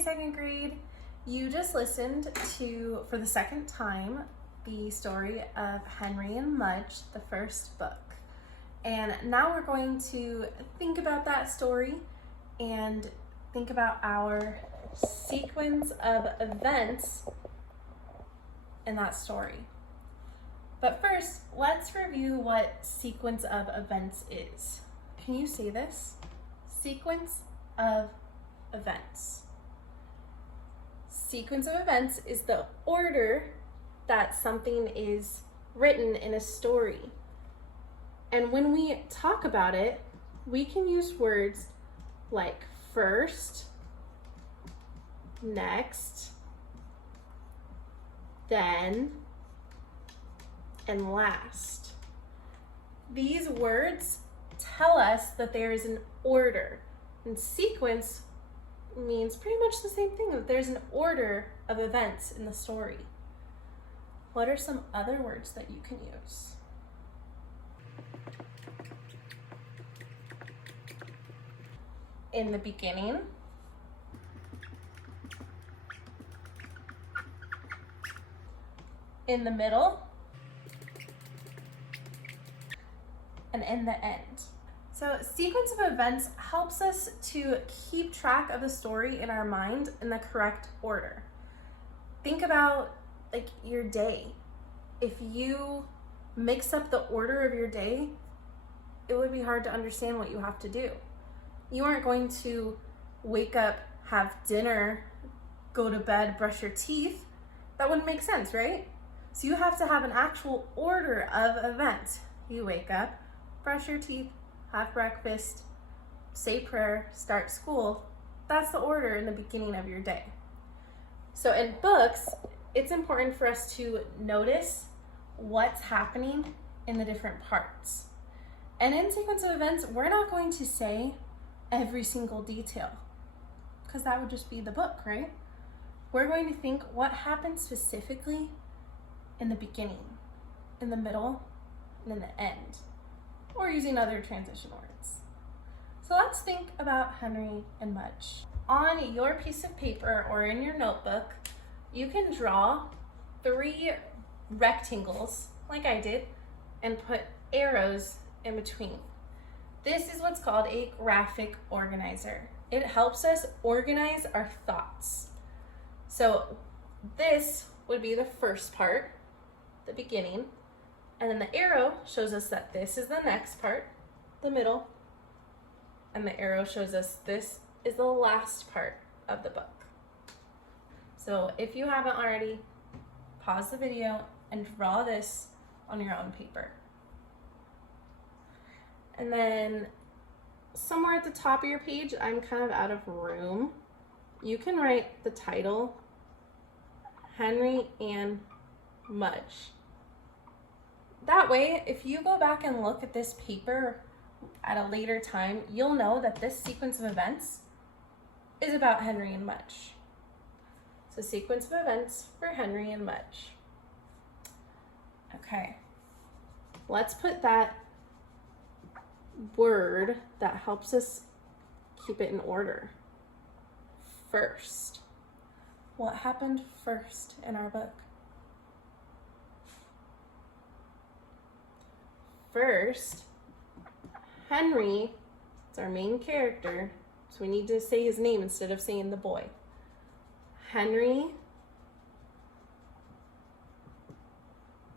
second grade. You just listened to, for the second time, the story of Henry and Mudge, the first book. And now we're going to think about that story and think about our sequence of events in that story. But first, let's review what sequence of events is. Can you say this? Sequence of events. Sequence of events is the order that something is written in a story. And when we talk about it, we can use words like first, next, then, and last. These words tell us that there is an order, and sequence means pretty much the same thing, that there's an order of events in the story. What are some other words that you can use? In the beginning, in the middle, and in the end. So sequence of events helps us to keep track of the story in our mind in the correct order. Think about like your day. If you mix up the order of your day, it would be hard to understand what you have to do. You aren't going to wake up, have dinner, go to bed, brush your teeth. That wouldn't make sense, right? So you have to have an actual order of events. You wake up, brush your teeth, have breakfast, say prayer, start school. That's the order in the beginning of your day. So in books, it's important for us to notice what's happening in the different parts. And in sequence of events, we're not going to say every single detail because that would just be the book, right? We're going to think what happened specifically in the beginning, in the middle, and in the end, or using other transition words. So let's think about Henry and Mudge. On your piece of paper or in your notebook, you can draw 3 rectangles, like I did, and put arrows in between. This is what's called a graphic organizer. It helps us organize our thoughts. So this would be the first part, the beginning, and then the arrow shows us that this is the next part, the middle, and the arrow shows us this is the last part of the book. So if you haven't already, pause the video and draw this on your own paper. And then somewhere at the top of your page, I'm kind of out of room, you can write the title, Henry and Mudge. That way, if you go back and look at this paper at a later time, you'll know that this sequence of events is about Henry and Mudge. So sequence of events for Henry and Mudge. Okay, let's put that word that helps us keep it in order. First. What happened first in our book? First, Henry is our main character, so we need to say his name instead of saying the boy. Henry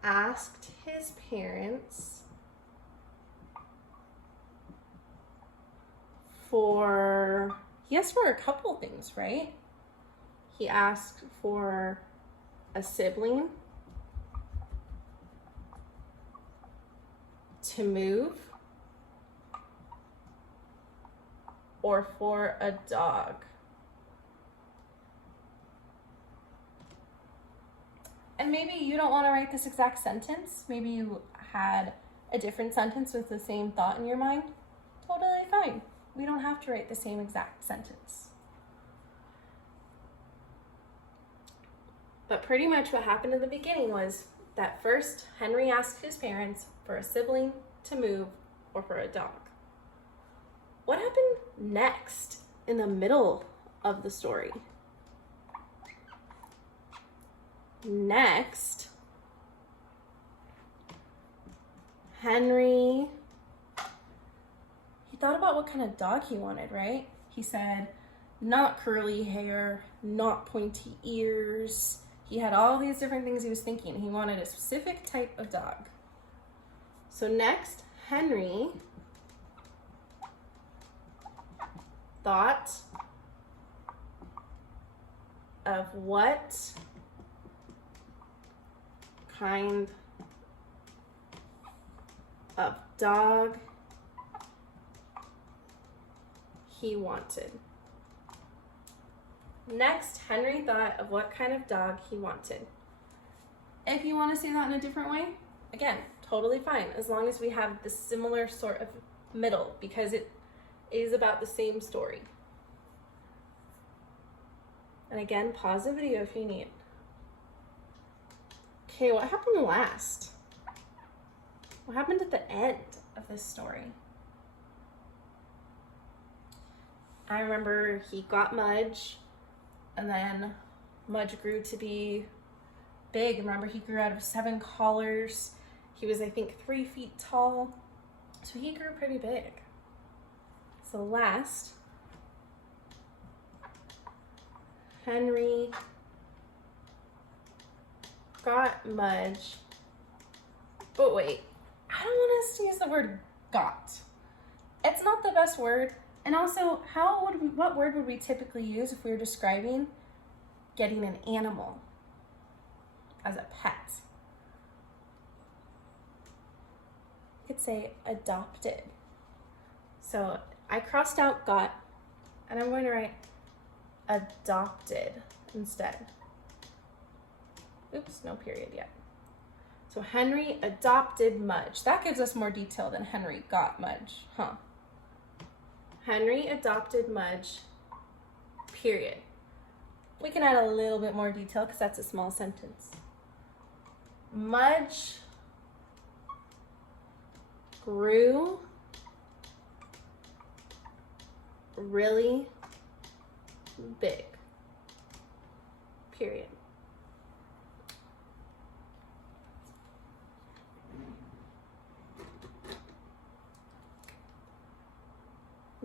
asked his parents he asked for a couple things, right? He asked for a sibling, to move, or for a dog. And maybe you don't want to write this exact sentence. Maybe you had a different sentence with the same thought in your mind. Totally fine. We don't have to write the same exact sentence. But pretty much what happened in the beginning was that first Henry asked his parents for a sibling, to move, or for a dog. What happened next in the middle of the story? Next, Henry, he thought about what kind of dog he wanted, right? He said, not curly hair, not pointy ears. He had all these different things he was thinking. He wanted a specific type of dog. So next, Henry thought of what kind of dog he wanted. Next, Henry thought of what kind of dog he wanted. If you want to say that in a different way, again, totally fine, as long as we have the similar sort of middle, because it is about the same story. And again, pause the video if you need. Okay, what happened last? What happened at the end of this story? I remember he got Mudge, and then Mudge grew to be big. Remember, he grew out of 7 collars. He was, I think, 3 feet tall. So he grew pretty big. So last, Henry got Mudge. But wait, I don't want us to use the word got. It's not the best word. And also, what word would we typically use if we were describing getting an animal as a pet? You could say adopted. So I crossed out got, and I'm going to write adopted instead. Oops, no period yet. So Henry adopted Mudge. That gives us more detail than Henry got Mudge, huh? Henry adopted Mudge, period. We can add a little bit more detail because that's a small sentence. Mudge grew really big, period.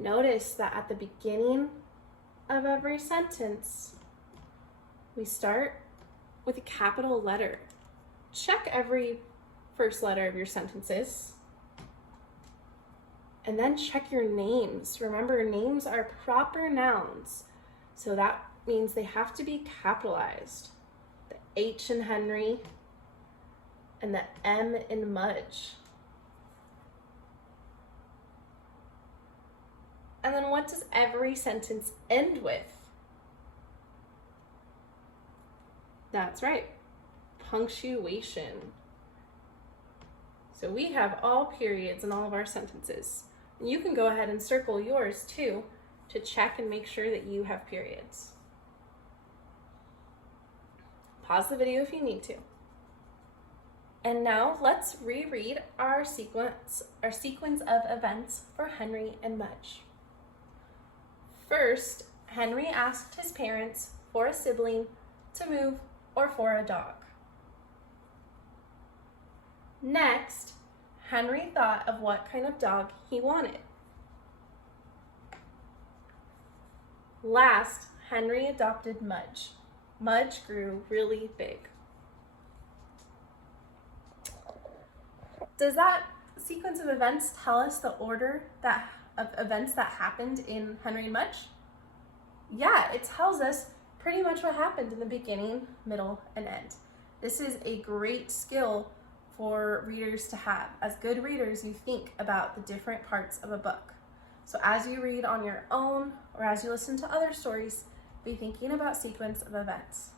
Notice that at the beginning of every sentence, we start with a capital letter. Check every first letter of your sentences. And then check your names. Remember, names are proper nouns. So that means they have to be capitalized. The H in Henry and the M in Mudge. And then what does every sentence end with? That's right, punctuation. So we have all periods in all of our sentences. And you can go ahead and circle yours too to check and make sure that you have periods. Pause the video if you need to. And now let's reread our sequence of events for Henry and Mudge. First, Henry asked his parents for a sibling to move or for a dog. Next, Henry thought of what kind of dog he wanted. Last, Henry adopted Mudge. Mudge grew really big. Does that sequence of events tell us the order of events that happened in Henry and Mudge? Yeah, it tells us pretty much what happened in the beginning, middle, and end. This is a great skill for readers to have. As good readers, you think about the different parts of a book. So as you read on your own or as you listen to other stories, be thinking about sequence of events.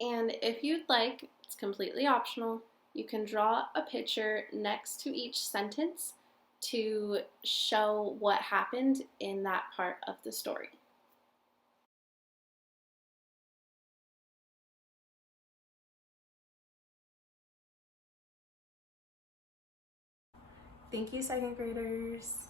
And if you'd like, it's completely optional, you can draw a picture next to each sentence to show what happened in that part of the story. Thank you, second graders.